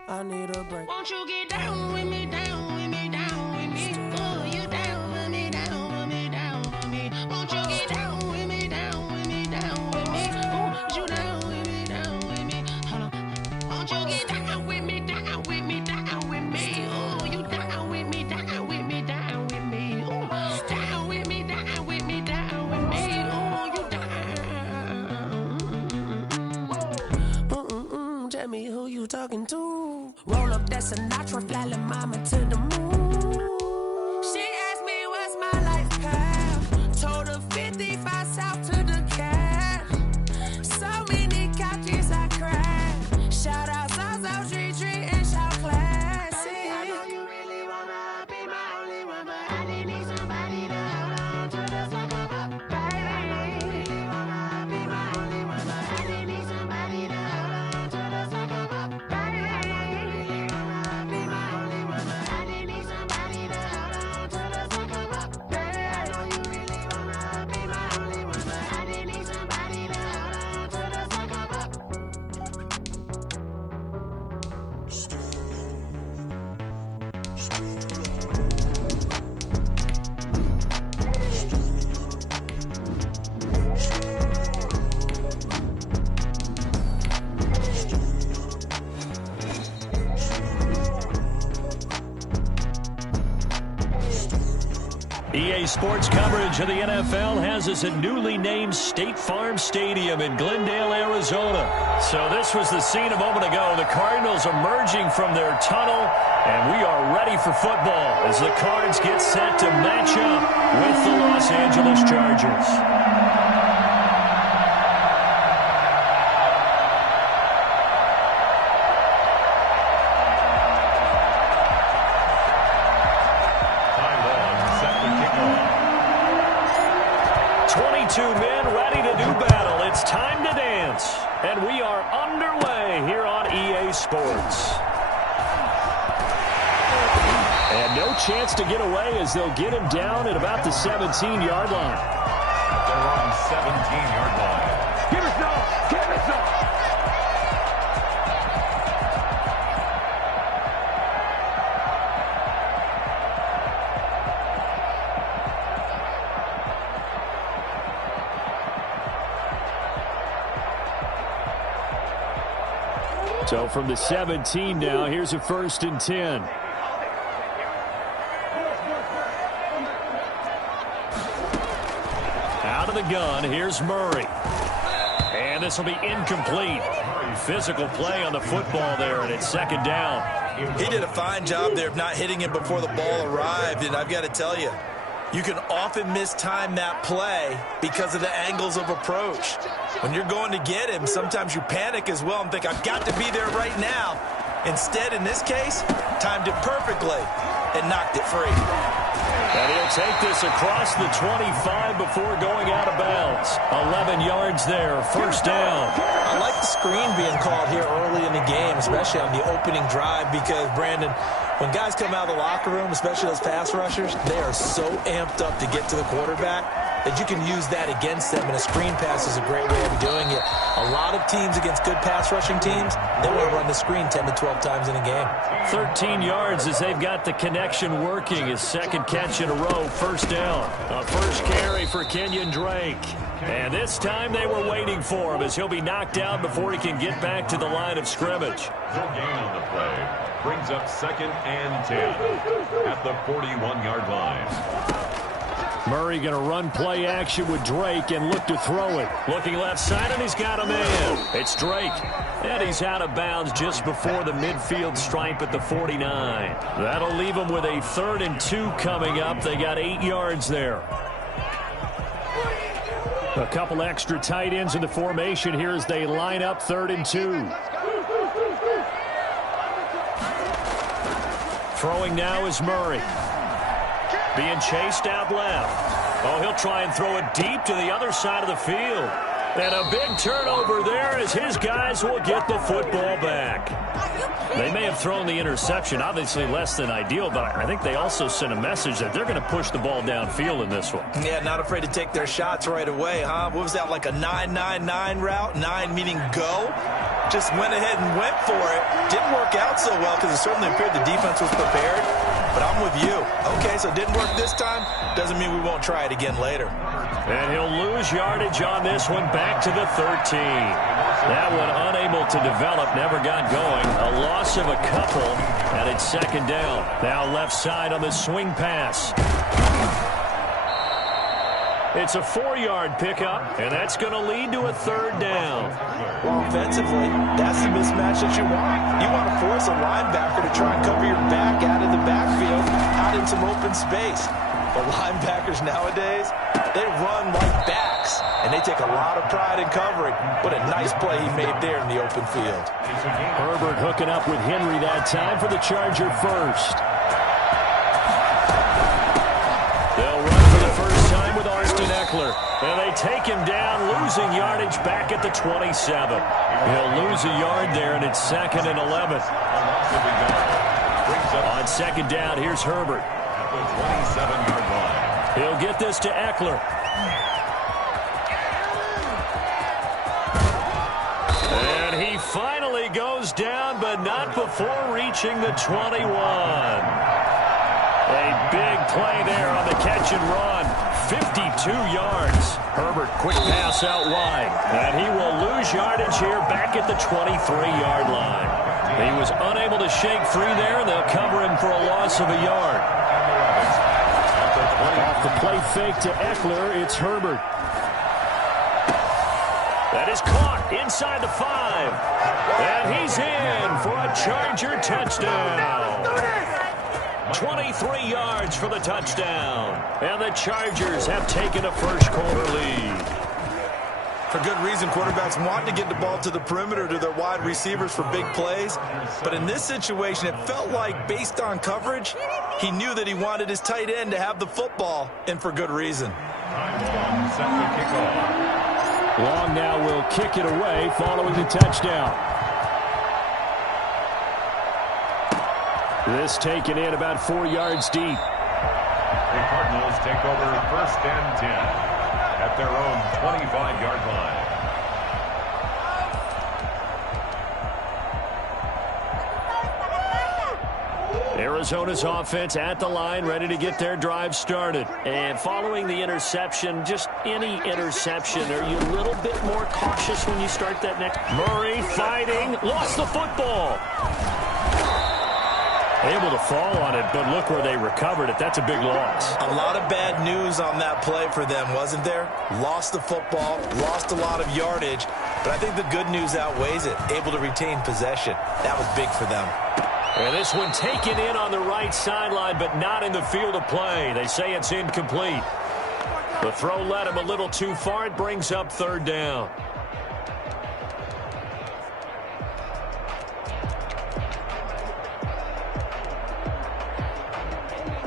I need a break. Won't you get down with me, down with me, down with me? Oh, you down with me, down with me, down with me. Won't you get down with me, down with me, down with me? Oh, you down with me, down with me? Hold on. Won't you get down with me, down with me, down with me? Oh, you down with me, down with me, down with me? Oh, down with me, down with me, down with me? Oh, you down. Tell me who you talking to. Roll up that Sinatra, fly la mama to the moon. She asked me what's my life path. Told her 55 south to the cab. So many couches I cried. Shout out South Street and shout classy. I know you really wanna be my only one, but I didn't need somebody to hold on to the sucker up. Baby, I know you really wanna be my only one, but I didn't need somebody to hold on to the sucker up. Baby, I know you really wanna be my only one, but I didn't need EA Sports coverage of the NFL has us at newly named State Farm Stadium in Glendale, Arizona. So this was the scene a moment ago. The Cardinals emerging from their tunnel, and we are ready for football as the Cards get set to match up with the Los Angeles Chargers. Men ready to do battle. It's time to dance. And we are underway here on EA Sports. And no chance to get away as they'll get him down at about the 17-yard line. They're on 17-yard line. Give us some! Give us some! So from the 17 now, here's a 1st and 10. Out of the gun, here's Murray. And this will be incomplete. Physical play on the football there, and it's 2nd down. He did a fine job there of not hitting him before the ball arrived, and I've got to tell you, you can often mistime that play because of the angles of approach. When you're going to get him, sometimes you panic as well and think, I've got to be there right now. Instead, in this case, timed it perfectly and knocked it free. And he'll take this across the 25 before going out of bounds. 11 yards there, 1st down. I like the screen being called here early in the game, especially on the opening drive, because, Brandon, when guys come out of the locker room, especially those pass rushers, they are so amped up to get to the quarterback that you can use that against them, and a screen pass is a great way of doing it. A lot of teams against good pass rushing teams, they want to run the screen 10 to 12 times in a game. 13 yards as they've got the connection working. His 2nd catch in a row, 1st down. A first carry for Kenyon Drake. And this time they were waiting for him as he'll be knocked out before he can get back to the line of scrimmage. No gain on the play. Brings up 2nd and 10 at the 41-yard line. Murray going to run play action with Drake and look to throw it. Looking left side, and he's got a man. It's Drake. And he's out of bounds just before the midfield stripe at the 49. That'll leave him with a 3rd and 2 coming up. They got 8 yards there. A couple extra tight ends in the formation here as they line up 3rd and 2. Throwing now is Murray. Being chased out left. Oh, he'll try and throw it deep to the other side of the field. And a big turnover there as his guys will get the football back. They may have thrown the interception, obviously less than ideal, but I think they also sent a message that they're going to push the ball downfield in this one. Yeah, not afraid to take their shots right away, huh? What was that, like a 9-9-9 route? 9 meaning go? Just went ahead and went for it. Didn't work out so well because it certainly appeared the defense was prepared. But I'm with you. Okay, so it didn't work this time. Doesn't mean we won't try it again later. And he'll lose yardage on this one back to the 13. That one unable to develop, never got going. A loss of a couple, and it's 2nd down. Now left side on the swing pass. It's a 4-yard pickup, and that's going to lead to a 3rd down. Well, offensively, that's the mismatch that you want. You want to force a linebacker to try and cover your back out of the backfield, out in some open space. But linebackers nowadays, they run like backs, and they take a lot of pride in covering. What a nice play he made there in the open field. Herbert hooking up with Henry that time for the Charger first. They'll run for the first time with Austin Eckler. And they take him down, losing yardage back at the 27. He'll lose a yard there, and it's 2nd and 11. On 2nd down, here's Herbert. At the 27-yard line. He'll get this to Eckler. And he finally goes down, but not before reaching the 21. A big play there on the catch and run. 52 yards. Herbert, quick pass out wide. And he will lose yardage here back at the 23-yard line. He was unable to shake free there, and they'll cover him for a loss of a yard. Off the play fake to Eckler, it's Herbert. That is caught inside the 5. And he's in for a Charger touchdown. 23 yards for the touchdown. And the Chargers have taken a first-quarter lead. For good reason, quarterbacks want to get the ball to the perimeter to their wide receivers for big plays. But in this situation, it felt like, based on coverage, he knew that he wanted his tight end to have the football, and for good reason. Long now will kick it away following the touchdown. This taken in about 4 yards deep. The Cardinals take over 1st and 10 at their own 25-yard line. Arizona's offense at the line, ready to get their drive started. And following the interception, just any interception, are you a little bit more cautious when you start that next? Murray fighting, lost the football. Able to fall on it, but look where they recovered it. That's a big loss. A lot of bad news on that play for them, wasn't there? Lost the football, lost a lot of yardage, but I think the good news outweighs it. Able to retain possession. That was big for them. And this one taken in on the right sideline, but not in the field of play. They say it's incomplete. The throw led him a little too far. It brings up 3rd down.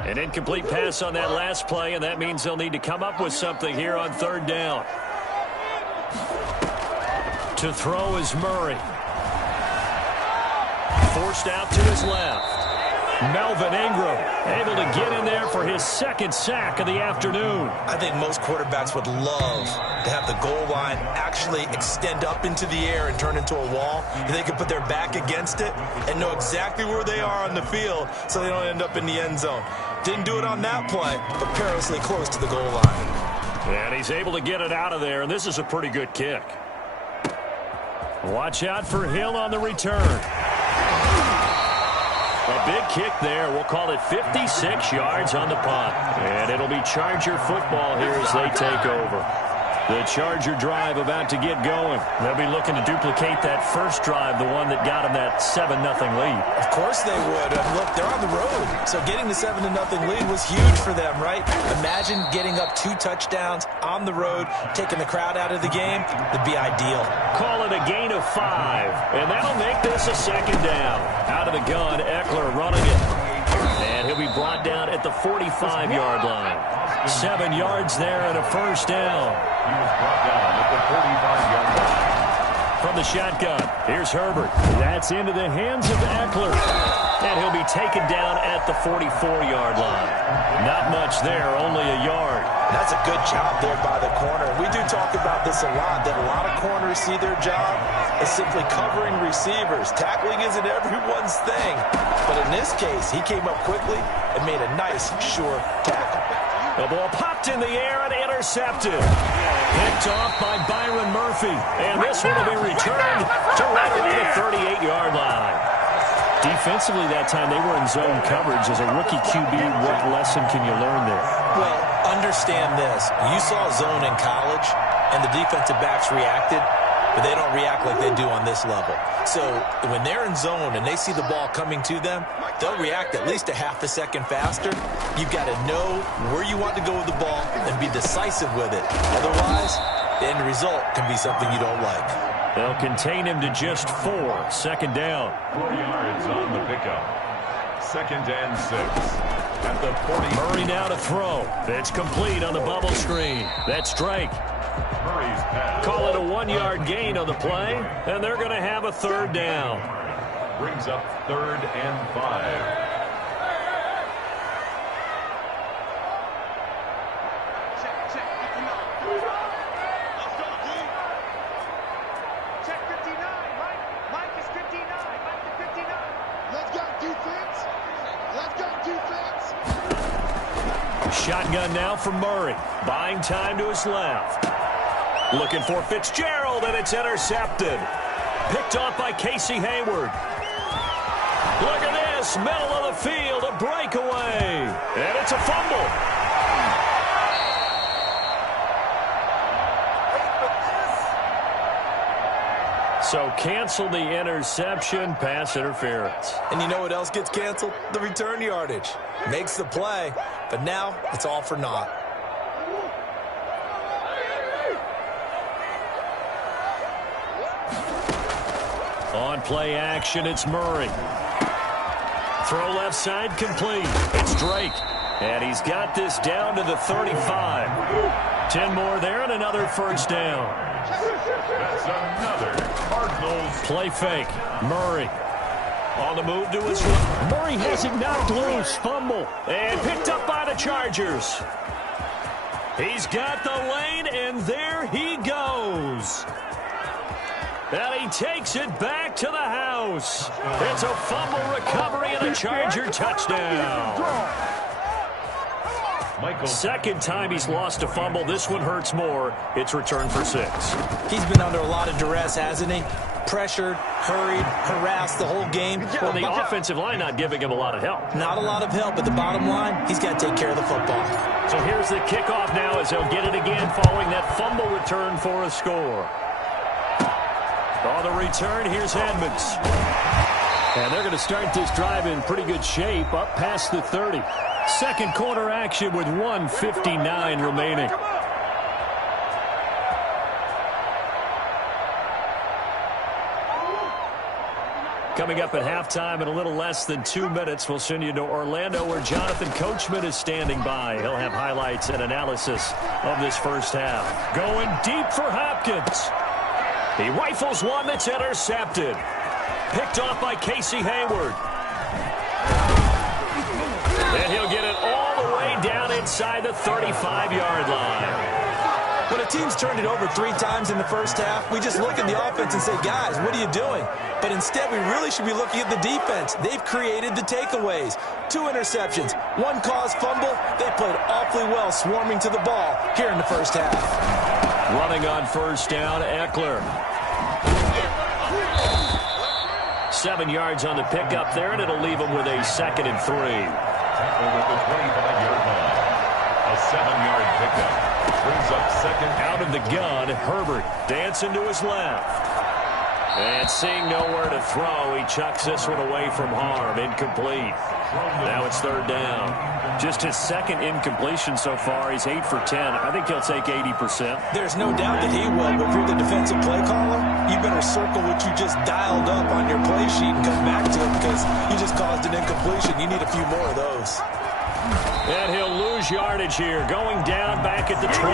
An incomplete pass on that last play, and that means they'll need to come up with something here on 3rd down. To throw is Murray. Forced out to his left. Melvin Ingram able to get in there for his 2nd sack of the afternoon. I think most quarterbacks would love to have the goal line actually extend up into the air and turn into a wall. And they can put their back against it and know exactly where they are on the field so they don't end up in the end zone. Didn't do it on that play, but perilously close to the goal line. And he's able to get it out of there, and this is a pretty good kick. Watch out for Hill on the return. A big kick there. We'll call it 56 yards on the punt. And it'll be Charger football here as they take over. The Charger drive about to get going. They'll be looking to duplicate that first drive, the one that got them that 7-0 lead. Of course they would. And look, they're on the road. So getting the 7-0 lead was huge for them, right? Imagine getting up 2 touchdowns on the road, taking the crowd out of the game. It'd be ideal. Call it a gain of 5. And that'll make this a 2nd down. Out of the gun, Eckler running it. And he'll be brought down at the 45-yard line. 7 yards there and a 1st down. He was brought down at the 45-yard line. From the shotgun, here's Herbert. That's into the hands of Eckler. And he'll be taken down at the 44-yard line. Not much there, only a yard. That's a good job there by the corner. We do talk about this a lot, that a lot of corners see their job as simply covering receivers. Tackling isn't everyone's thing. But in this case, he came up quickly and made a nice, sure tackle. The ball popped in the air and intercepted. Picked off by Byron Murphy. And this one will be returned to right around the 38-yard line. Defensively that time, they were in zone coverage. As a rookie QB, what lesson can you learn there? Well, understand this. You saw zone in college, and the defensive backs reacted, but they don't react like they do on this level. So when they're in zone and they see the ball coming to them, they'll react at least a half a second faster. You've got to know where you want to go with the ball and be decisive with it. Otherwise, the end result can be something you don't like. They'll contain him to just 4. 2nd down. 4 yards on the pickup. 2nd and 6. At the 40. Murray now to throw. It's complete on the bubble screen. That's Drake. Murray's pass. Call it a 1-yard gain on the play, and they're going to have a 3rd down. Brings up 3rd and 5. Shotgun now for Murray. Buying time to his left. Looking for Fitzgerald, and it's intercepted. Picked off by Casey Hayward. Look at this, middle of the field, a breakaway. And it's a fumble. So cancel the interception, pass interference. And you know what else gets canceled? The return yardage. Makes the play, but now it's all for naught. On play action, it's Murray. Throw left side complete. It's Drake. And he's got this down to the 35. 10 more there and another first down. That's another Cardinals play fake. Murray on the move to his right. Murray has it knocked loose. Fumble. And picked up by the Chargers. He's got the lane, and there he goes. And he takes it back to the house. It's a fumble recovery and a Charger touchdown. Second time he's lost a fumble. This one hurts more. It's returned for 6. He's been under a lot of duress, hasn't he? Pressured, hurried, harassed the whole game. Well, the offensive line not giving him a lot of help. Not a lot of help, but the bottom line, he's got to take care of the football. So here's the kickoff now as they'll get it again following that fumble return for a score. On the return, here's Edmonds. And they're going to start this drive in pretty good shape, up past the 30. Second quarter action with 1:59 remaining. Coming up at halftime in a little less than 2 minutes, we'll send you to Orlando where Jonathan Coachman is standing by. He'll have highlights and analysis of this first half. Going deep for Hopkins. He rifles one that's intercepted. Picked off by Casey Hayward. And he'll get it all the way down inside the 35-yard line. When a team's turned it over 3 times in the first half, we just look at the offense and say, guys, what are you doing? But instead, we really should be looking at the defense. They've created the takeaways. 2 interceptions, 1 caused fumble. They played awfully well swarming to the ball here in the first half. Running on first down, Eckler. 7 yards on the pickup there, and it'll leave him with a 2nd and 3. Tackle at the 25-yard line. A 7-yard pickup. Brings up 2nd. Out of the gun, Herbert dancing to his left. And seeing nowhere to throw, he chucks this one away from harm. Incomplete. Now it's 3rd down. Just his 2nd incompletion so far. He's 8 for 10. I think he'll take 80%. There's no doubt that he will, but if you're the defensive play caller, you better circle what you just dialed up on your play sheet and come back to it because you just caused an incompletion. You need a few more of those. And he'll lose yardage here, going down back at the 28.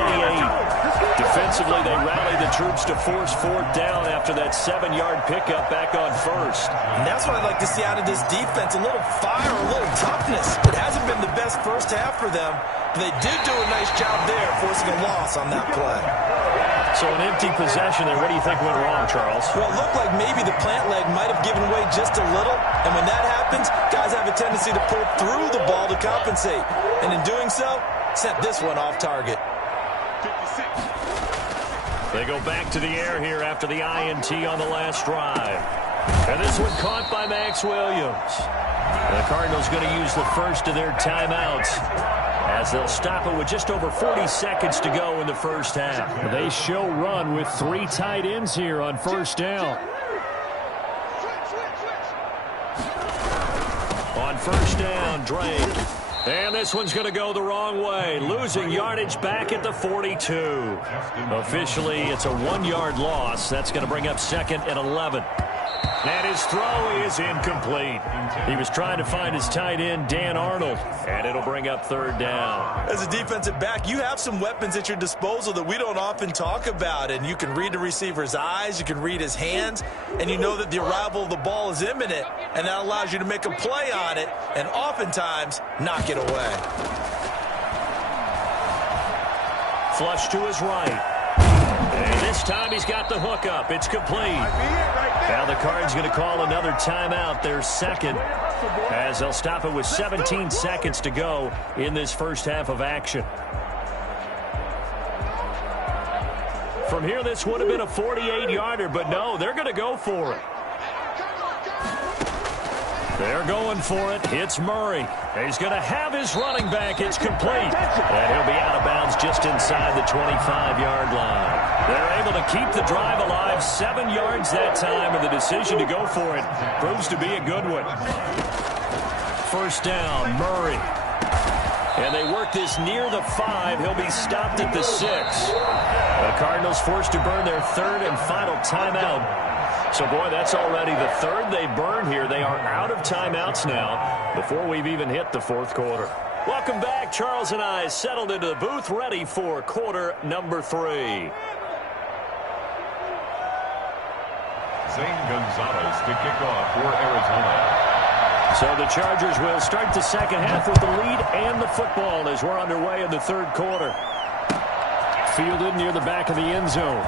Defensively, they rally the troops to force 4th down after that 7-yard pickup back on 1st. And that's what I'd like to see out of this defense, a little fire, a little toughness. It hasn't been the best first half for them, but they did do a nice job there, forcing a loss on that play. So an empty possession there. What do you think went wrong, Charles? Well, it looked like maybe the plant leg might have given way just a little. And when that happens, guys have a tendency to pull through the ball to compensate. And in doing so, sent this one off target. They go back to the air here after the INT on the last drive. And this one caught by Max Williams. The Cardinals going to use the first of their timeouts as they'll stop it with just over 40 seconds to go in the first half. They show run with 3 tight ends here on first down. On first down, Drake. And this one's going to go the wrong way, losing yardage back at the 42. Officially, it's a 1-yard loss. That's going to bring up 2nd and 11. And his throw is incomplete. He was trying to find his tight end, Dan Arnold, and it'll bring up 3rd down. As a defensive back, you have some weapons at your disposal that we don't often talk about, and you can read the receiver's eyes, you can read his hands, and you know that the arrival of the ball is imminent, and that allows you to make a play on it and oftentimes knock it away. Flush to his right. And this time he's got the hookup. It's complete. Now the Cards going to call another timeout, their 2nd. as they'll stop it with 17 seconds to go in this first half of action. From here, this would have been a 48-yarder, but no, they're going to go for it. They're going for it. It's Murray. He's going to have his running back. It's complete. And he'll be out of bounds just inside the 25-yard line. They're able to keep the drive alive 7 yards that time, and the decision to go for it proves to be a good one. First down, Murray. And they work this near the 5. He'll be stopped at the 6. The Cardinals forced to burn their third and final timeout. So, boy, that's already the third they burn here. They are out of timeouts now before we've even hit the fourth quarter. Welcome back. Charles and I settled into the booth, ready for quarter number 3. Zane Gonzalez to kick off for Arizona. So the Chargers will start the second half with the lead and the football as we're underway in the third quarter. Fielded near the back of the end zone.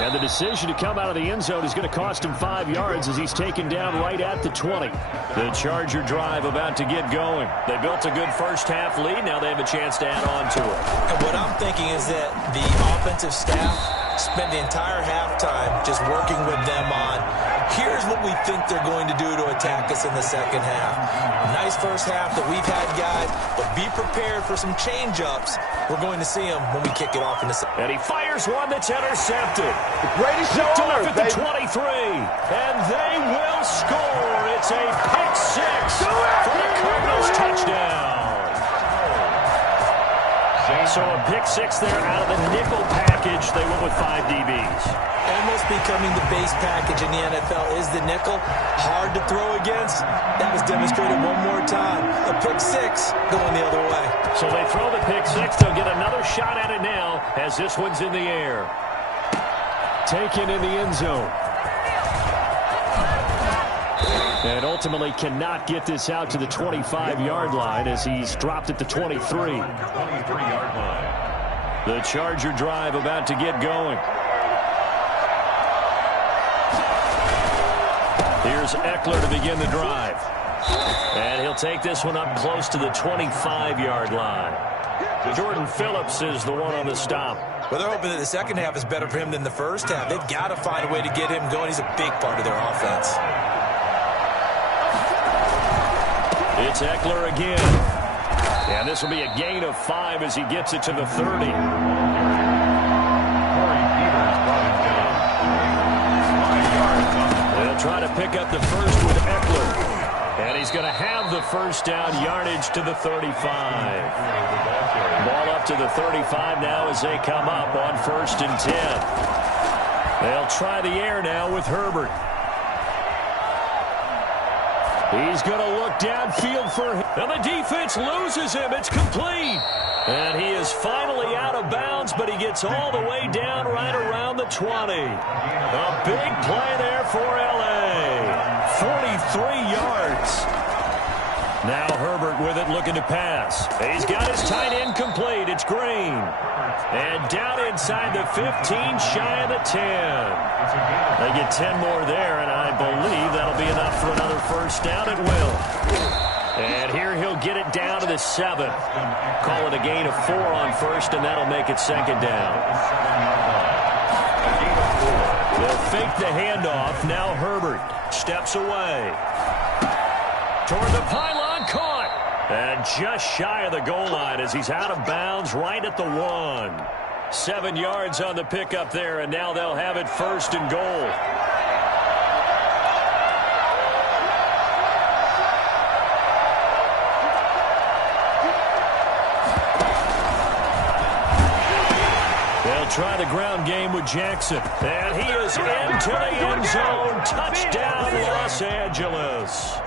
And the decision to come out of the end zone is going to cost him 5 yards as he's taken down right at the 20. The Charger drive about to get going. They built a good first half lead. Now they have a chance to add on to it. And what I'm thinking is that the offensive staff spent the entire halftime just working with them on, here's what we think they're going to do to attack us in the second half. Nice first half that we've had, guys, but be prepared for some change-ups. We're going to see them when we kick it off in the second. And he fires one that's intercepted. The greatest show Picked on off earth, at the baby. 23. And they will score. It's a pick 6 for the Cardinals touchdown. So a pick 6 there out of the nickel package. They went with 5 DBs. Almost becoming the base package in the NFL is the nickel. Hard to throw against. That was demonstrated one more time. A pick 6 going the other way. So they throw the pick 6. They'll get another shot at it now as this one's in the air. Taken in the end zone. And ultimately cannot get this out to the 25-yard line as he's dropped at the 23. 23-yard line. The Charger drive about to get going. Here's Eckler to begin the drive. And he'll take this one up close to the 25-yard line. Jordan Phillips is the one on the stop. Well, they're hoping that the second half is better for him than the first half. They've got to find a way to get him going. He's a big part of their offense. It's Eckler again. And this will be a gain of 5 as he gets it to the 30. Corey Peters brought him down. 5 yards on the play. They'll try to pick up the first with Eckler. And he's going to have the first down yardage to the 35. Ball up to the 35 now as they come up on 1st and 10. They'll try the air now with Herbert. He's going to look downfield for him. And the defense loses him. It's complete. And he is finally out of bounds, but he gets all the way down right around the 20. A big play there for L.A. 43 yards. Now Herbert with it, looking to pass. He's got his tight end complete. It's Green. And down inside the 15, shy of the 10. They get 10 more there, and I believe that'll be enough for another first down. It will. And here he'll get it down to the 7. Call it a gain of 4 on 1st, and that'll make it second down. They'll fake the handoff. Now Herbert steps away. Toward the pylon, caught. And just shy of the goal line as he's out of bounds right at the 1. 7 yards on the pickup there, and now they'll have it 1st and goal. They'll try the ground game with Jackson. And he is into the end zone. Touchdown, Los Angeles.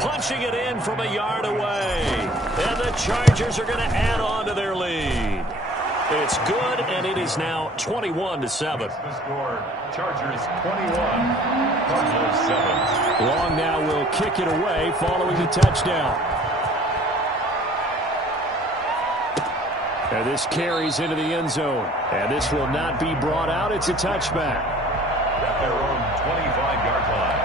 Punching it in from a yard away. And the Chargers are going to add on to their lead. It's good, and it is now 21-7. The score, Chargers 21, Cardinals 7. Long now will kick it away following the touchdown. And this carries into the end zone. And this will not be brought out. It's a touchback. At their own 25-yard line.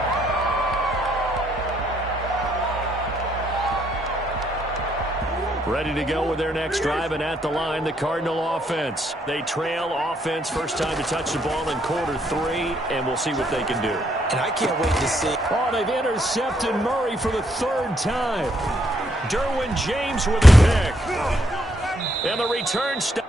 Ready to go with their next drive, and at the line, the Cardinal offense. They trail offense, first time to touch the ball in quarter 3, and we'll see what they can do. And I can't wait to see. Oh, they've intercepted Murray for the 3rd time. Derwin James with a pick. And the return stop.